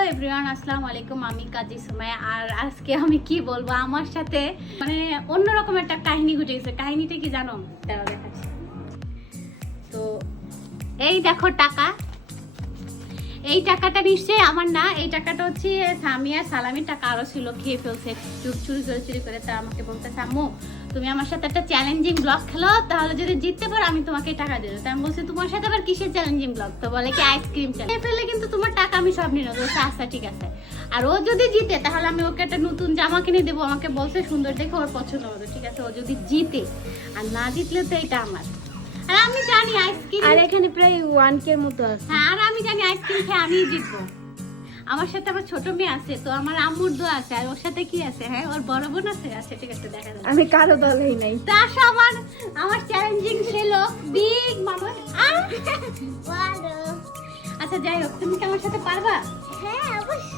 Hello everyone, আসসালামু আলাইকুম। আমি কাজী সুমাইয়া। আর আজকে আমি কি বলব? আমার সাথে মানে অন্যরকম একটা কাহিনী ঘটে গেছে। কাহিনীটা কি জানো? তো এই দেখো টাকা। এই টাকাটা নিশ্চয়ই আমার না, এই টাকাটা হচ্ছে সামিয়া সালামির টাকা আরও ছিল, খেয়ে ফেলছে, চুপ চুরি করে চুরি করে তা আমাকে বলতে আম্মু, তুমি আমার সাথে একটা চ্যালেঞ্জিং ব্লগ খেলো, তাহলে যদি জিততে পারো আমি তোমাকে টাকা দেবো। তাই আমি বলছি, তোমার সাথে আবার কিসের চ্যালেঞ্জিং ব্লগ তো বলে কি, আইসক্রিম চ্যালেঞ্জ ফেললে কিন্তু তোমার টাকা আমি সব নিয়ে নেব। আচ্ছা ঠিক আছে। আর ও যদি জিতে, তাহলে আমি ওকে একটা নতুন জামা কিনে দেবো, আমাকে বলছে, সুন্দর দেখে ওর পছন্দ হবে। ঠিক আছে, ও যদি জিতে, আর না জিতলে তো এটা আমার। আর আমি জানি আইসক্রিম আর এখানে প্রায় ওয়ান কে মতো আছে। হ্যাঁ আর আমি জানি আইসক্রিম খেয়ে আমিই জিতবো। আমার সাথে আমার ছোট মেয়ে আছে তো আমার আম্মুর দোয়া আছে। আর ওর সাথে কি আছে হ্যাঁ? ওর বড় বোন আছে? আচ্ছা ঠিক আছে দেখা যাবে আমি কারও দলেই নাই। তা আসো আমার আমার চ্যালেঞ্জিং ছিল বিগ মামা আচ্ছা যাই হোক তুমি কি আমার সাথে পারবা? হ্যাঁ অবশ্যই।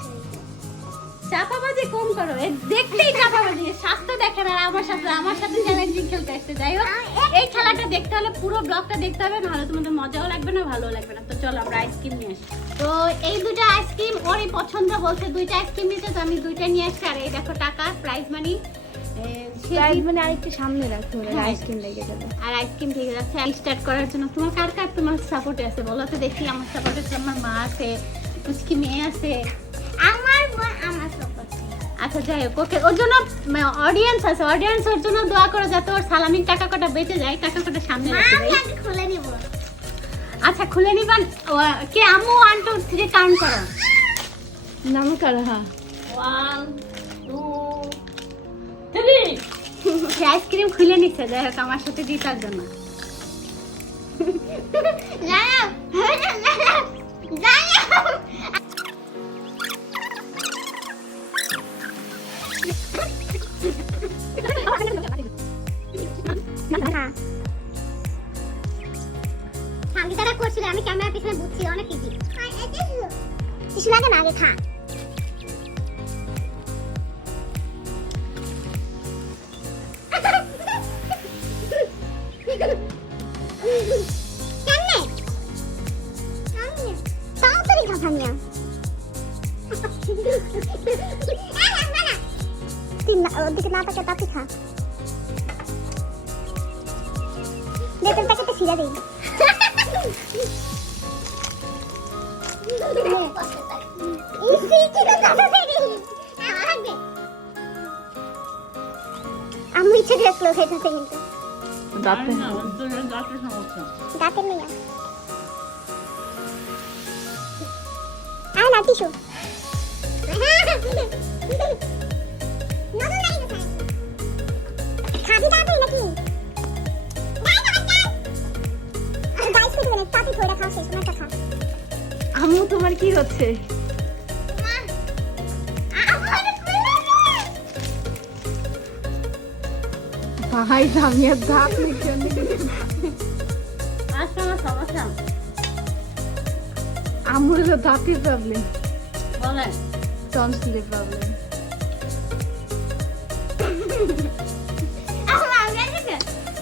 চাপাবাজি কম করো। এ দেখলেই চাপাবাজি। স্বাস্থ্য দেখে না আর আমার সাথে আমার সাথে চ্যালেঞ্জিং খেলতে আসছে। যাই হোক এই খেলাটা দেখতে হলে পুরো ব্লগটা দেখতে হবে নাহলে তোমাদের মজাও লাগবে না ভালো লাগবে না। তো চলো আমরা আইসক্রিম নিয়ে আসি। তো এই দুটো আইসক্রিম ওরই পছন্দ বলছে। দুইটা আইসক্রিম নিতে তো আমি দুইটা নিয়ে আসছি। আর এই দেখো টাকা প্রাইজ মানি মানে আরেকটু সামনে রাখতে হবে হ্যাঁ। আইসক্রিম লেগে যাবে। আর আইসক্রিম যাচ্ছে স্টার্ট করার জন্য তোমার কার কার তোমার সাপোর্টে আছে? বলো তো দেখি আমার সাপোর্টে আমার মা আছে মুচকি মেয়ে আছে। আমার আচ্ছা যাই হোক ওকে ওর জন্য অডিয়েন্স আছে অডিয়েন্স ওর জন্য দোয়া করো যাতে ওর সালামির টাকা কটা বেঁচে যায় টাকা কটা সামনে রাখে আমি আগে খুলে নিব। আচ্ছা খুলে নিবান ও- কে আমু ওয়ান টু থ্রি কাউন্ট করো। নাম কারও হ্যাঁ। ওয়ান টু থ্রি সে আইসক্রিম খুলে নিচ্ছে যাই হোক আমার সাথে জিতার জন্য। জানাও জানাও কিছু লাগে না আগে খা কেমনে তাড়াতাড়ি খা সামনে তুই না ওদিকে না তাকে তাতে খা দে তোর প্যাকেটে ছিঁড়ে দিই ইসি কি তো দাদা দেরি লাগবে আমি ইচ্ছে করে স্লো খেতেছে কিন্তু দাঁতে দাঁতে তাড়াতাড়ি নাকি? বাইশ কেজি মানে তাড়াতাড়ি ধরে খাওয়া শেষ আম্মু তোমার কি হচ্ছে? ভাই দাঁত লিখে আজকে আমার তো দাঁতের প্রবলেম বলেন। টনসিলের প্রবলেম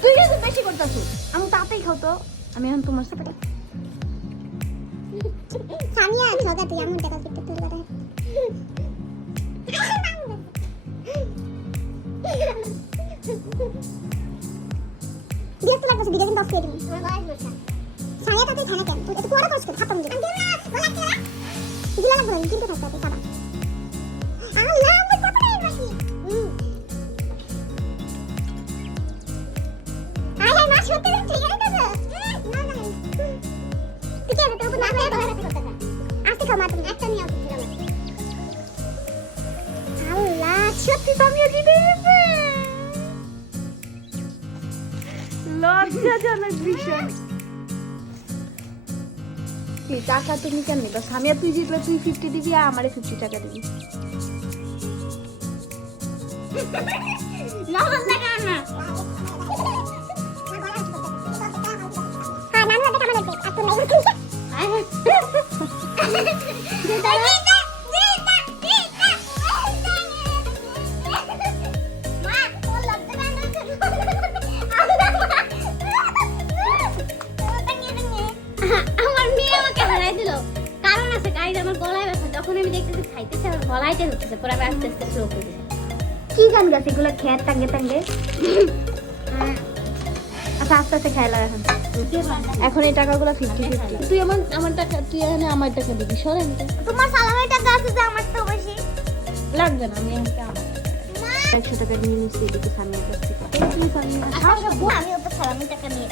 তুই কিন্তু বেশি করতেছো আমি তাতেই খাও আমি এখন তোমার সাথে সামিয়া ঝগা তুই এমন দেখা করতে তুই কথা বিরক্ত লাগছে দিকে কিন্তু অফ করে দিবি সামিয়া তাতে থানা কেন তুই একটু পড়া করছ খাতাম দিবি দিলা লাগবে কিন্তু থাকতে হবে আল্লাহ আমার সত্যি ঠিক আছে না না তুই কি তোর না ভালো করতে করতে আস্তে খাও মা একটা নিয়ে আসছিলাম আল্লাহ সত্যি সামিয়া জিতে লজ্জাজনক বিষয়। টাকা তুমি কেন নিবা সামিয়া তুই জিতলে তুই ফিফটি দিবি আর আমারে ফিফটি টাকা দিবি। হ্যাঁ আমি দেখতেছি খাইতেছে আমার গলাইতে হচ্ছে পরে আমি আস্তে আস্তে স্লো করে কি গান গাছে এগুলো খেয়ে টাঙ্গে টাঙ্গে আচ্ছা আস্তে আস্তে খেয়াল এখন। এখন এই টাকাগুলো ফিফটি ফিফটি। তুই আমার আমার টাকা তুই এখানে আমার টাকা দিবি সরেন। তোমার সালামের টাকা আছে যে আমার তো বেশি। লাগবে না আমি একশো টাকা নিয়ে নিচ্ছি এদিকে কাছ থেকে আমি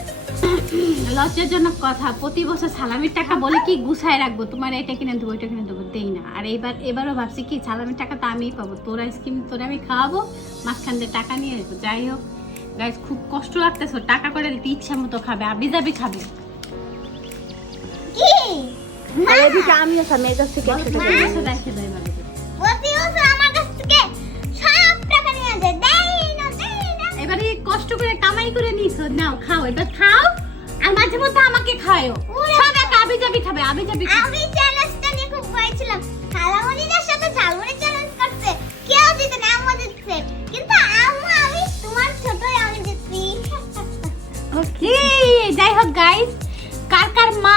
লজ্জাজনক কথা প্রতি বছর সালামির টাকা বলে কি গুছায় রাখব? তোমার এটা কিনে দেবো ওইটা কিনে দেবো দেই না। আর এবার এবারও ভাবছি কি সালামির টাকা তো আমিই পাবো তোর আইসক্রিম তোর আমি খাওয়াবো মাঝখান দিয়ে টাকা নিয়ে আসব। যাই হোক গাইজ খুব কষ্ট লাগতেছে টাকা করে দিতে ইচ্ছা মতো খাবে আবি যাবি খাবে। কাছ থেকে একশো টাকা নাও খাও এবার খাও আর মাঝে মধ্যে আমাকে খায়ও সব এক আবি যাবি খাবে আবি যাবি আমি চ্যালেঞ্জটা নিয়ে খুব ভয় ছিলাম। খালামণিদের সাথে ঝালমুড়ি চ্যালেঞ্জ করছে কেউ দিতে না আম্মু দিচ্ছে কিন্তু আম্মু আমি তোমার ছোটই আমি দিচ্ছি। ওকে যাই হোক গাইস কার কার মা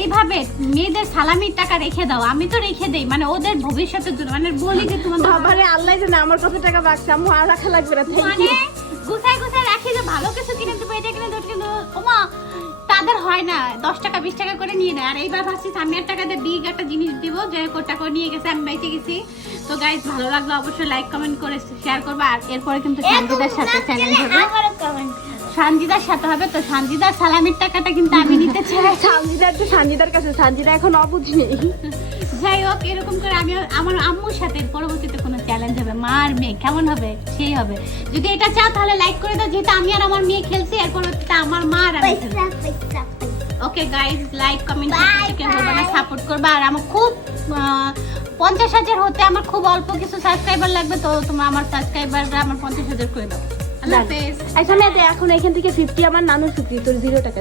এইভাবে মেয়েদের সালামির টাকা রেখে দাও। আমি তো রেখে দেই মানে ওদের ভবিষ্যতের জন্য মানে বলি যে তোমাদের বাবারে আল্লাহ জানে আমার কত টাকা বাকছে আমি আর রাখা লাগবে না থ্যাংক মানে ইউ গুছাই গুছাই ভালো কিছু কিনে দেবো এটা কিনে দেবো কিন্তু ওমা তাদের হয় না দশ টাকা বিশ টাকা করে নিয়ে নেয়। আর এইবার ভাবছি আমি আর টাকা দিয়ে বিগ একটা জিনিস দিব যে কোটা করে নিয়ে গেছে আমি বাইতে গেছি। তো গাইজ ভালো লাগল অবশ্যই লাইক কমেন্ট করে শেয়ার করব। আর এরপরে কিন্তু সাথে চ্যানেল হবে সঞ্জিদার সাথে হবে তো সানজিদার সালামির টাকাটা কিন্তু আমি নিতে চাই। সানজিদার তো সানজিদার কাছে সানজিদা এখন অবুঝ নেই। যাই হোক এরকম করে আমি আমার আম্মুর সাথে পরবর্তীতে কোনো চ্যালেঞ্জ হবে। মা আর মেয়ে কেমন হবে? সেই হবে। যদি এটা চাও তাহলে লাইক করে দাও যেহেতু আমি আর আমার মেয়ে খেলছি এর পরবর্তীতে আমার মা আর আমি okay guys like comment support করবে। আর আমার খুব পঞ্চাশ হাজার হতে আমার খুব অল্প কিছু সাবস্ক্রাইবার লাগবে তো তোমার আমার সাবস্ক্রাইবাররা আমার পঞ্চাশ হাজার করে দাও। Done. এখন এখন থেকে ফিফটি আমার নানু সুক্রি তোর জিরো টাকা